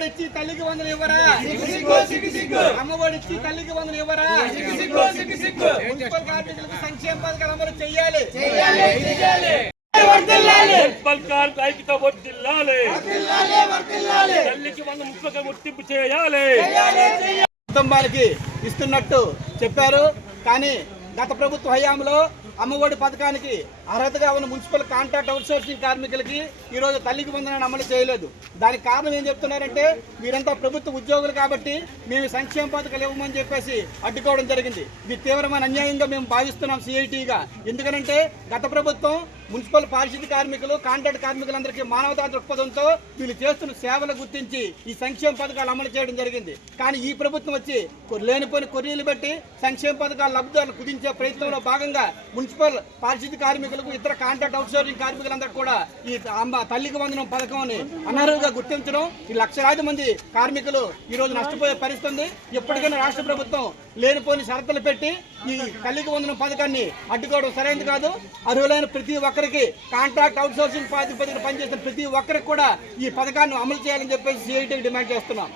అమ్మఒడి ఇచ్చి తల్లికి వందలు ఇవ్వరా? అమ్మఒడి ఇచ్చి తల్లికి వందలు ఇవ్వరా? మున్సిపల్ కార్మికులకు సంక్షేమ పథకాలు అమలు చెయ్యాలి. మున్సిపల్ తల్లికి వంద ముట్టింపు చేయాలి. కుటుంబాలకి ఇస్తున్నట్టు చెప్పారు. కానీ గత ప్రభుత్వ హయాంలో అమ్మఒడి పథకానికి అర్హతగా ఉన్న మున్సిపల్ కాంట్రాక్ట్ అవుట్సోర్సింగ్ కార్మికులకి ఈరోజు తల్లికి వందనాన్ని అమలు చేయలేదు. దానికి కారణం ఏం చెప్తున్నారంటే మీరంతా ప్రభుత్వ ఉద్యోగులు కాబట్టి మేము సంక్షేమ పథకాలు ఇవ్వమని చెప్పేసి అడ్డుకోవడం జరిగింది. ఇది తీవ్రమైన అన్యాయంగా మేము భావిస్తున్నాం సిఐటిగా ఎందుకనంటే గత ప్రభుత్వం మున్సిపల్ పారిశుద్ధ్య కార్మికులు కాంట్రాక్ట్ కార్మికులందరికీ మానవతా దృక్పథంతో వీళ్ళు చేస్తున్న సేవలు గుర్తించి ఈ సంక్షేమ పథకాలు అమలు చేయడం జరిగింది. కానీ ఈ ప్రభుత్వం వచ్చి లేనిపోయిన లేనిపోని కొర్రీలు బట్టి సంక్షేమ పథకాల లబ్ధాలను కుదించే ప్రయత్నంలో భాగంగా మున్సిపల్ పారిశుద్ధ్య కార్మికులకు ఇతర కాంట్రాక్ట్ అవుట్సోర్సింగ్ కార్మికులందరూ కూడా ఈ అమ్మ తల్లికి వందనం పథకం అనర్హులుగా గుర్తించడం ఈ లక్షలాది మంది కార్మికులు ఈరోజు నష్టపోయే పరిస్థితి ఉంది. ఇప్పటికైనా రాష్ట్ర ప్రభుత్వం లేనిపోని షరతులు పెట్టి ఈ తల్లికి వందనం పథకాన్ని అడ్డుకోవడం సరైనది కాదు. అర్హులైన ప్రతి ఒక్కరికి కాంట్రాక్ట్ అవుట్ సోర్సింగ్ ప్రాతిపదికన పనిచేస్తున్న ప్రతి ఒక్కరికి కూడా ఈ పథకాన్ని అమలు చేయాలని చెప్పేసి సిఐటికి డిమాండ్ చేస్తున్నాం.